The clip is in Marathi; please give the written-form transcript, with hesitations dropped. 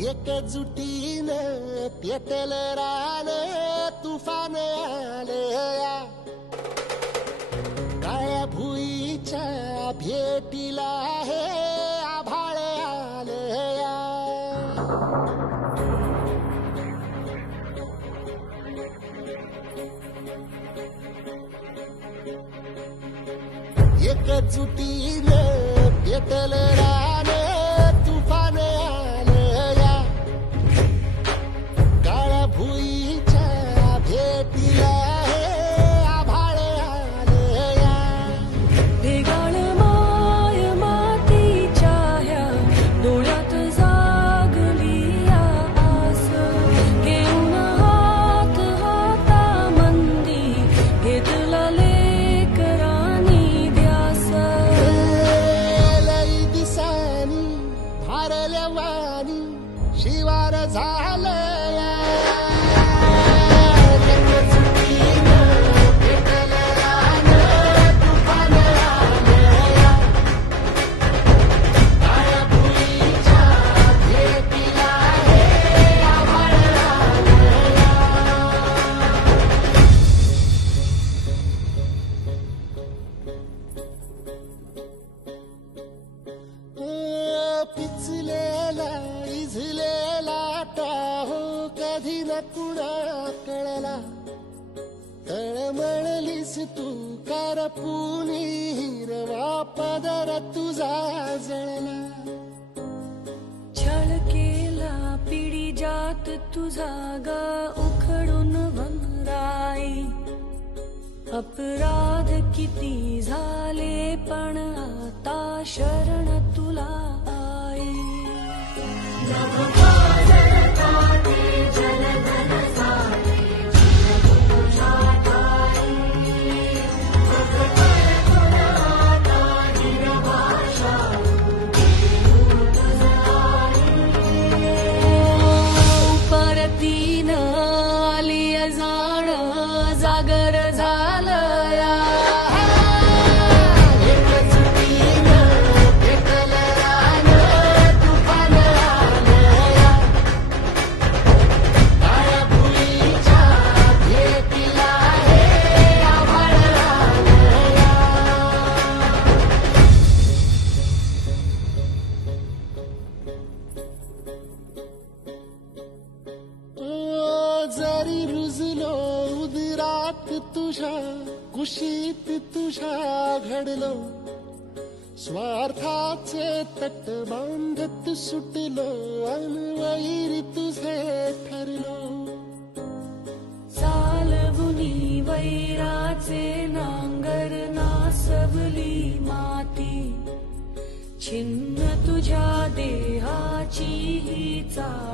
एकजुटीनं पेटलं रान तुफान आलया काळ्या भुईच्या भेटीला हे आभाळ आलया एकजुटीनं पेटलं रान तुफान आलया काळ्या भुईच्या भेटीला हे आभाळ आलया ढेगाळ माय मातीच्या ह्या डोळ्यात जागली आस घेऊन हात हातामंदी घेतला लेकरांनी ध्यास लई दिसानी भारल्या वाणी शिवार झालया पिचलेला इझलेला टाहो कधी न कुणा कळला तळमळलीस तू करपुनी हिरवा पदर तुझा जळला छळ केला पिढी जात तुझा ग उखडून वनराई अपराध किती झाले पण आता शरण तुला आई परतीन आली जाण जागर झालया जरी रुजलो उदरात तुझ्या कुशीत तुझ्या घडलो स्वार्थाचे तट बांधत सुटलो अनवैरी तुझे ठरलो चालवुनी वैराचे नांगर नासवली माती छिन्न तुझ्या देहाची ही चाल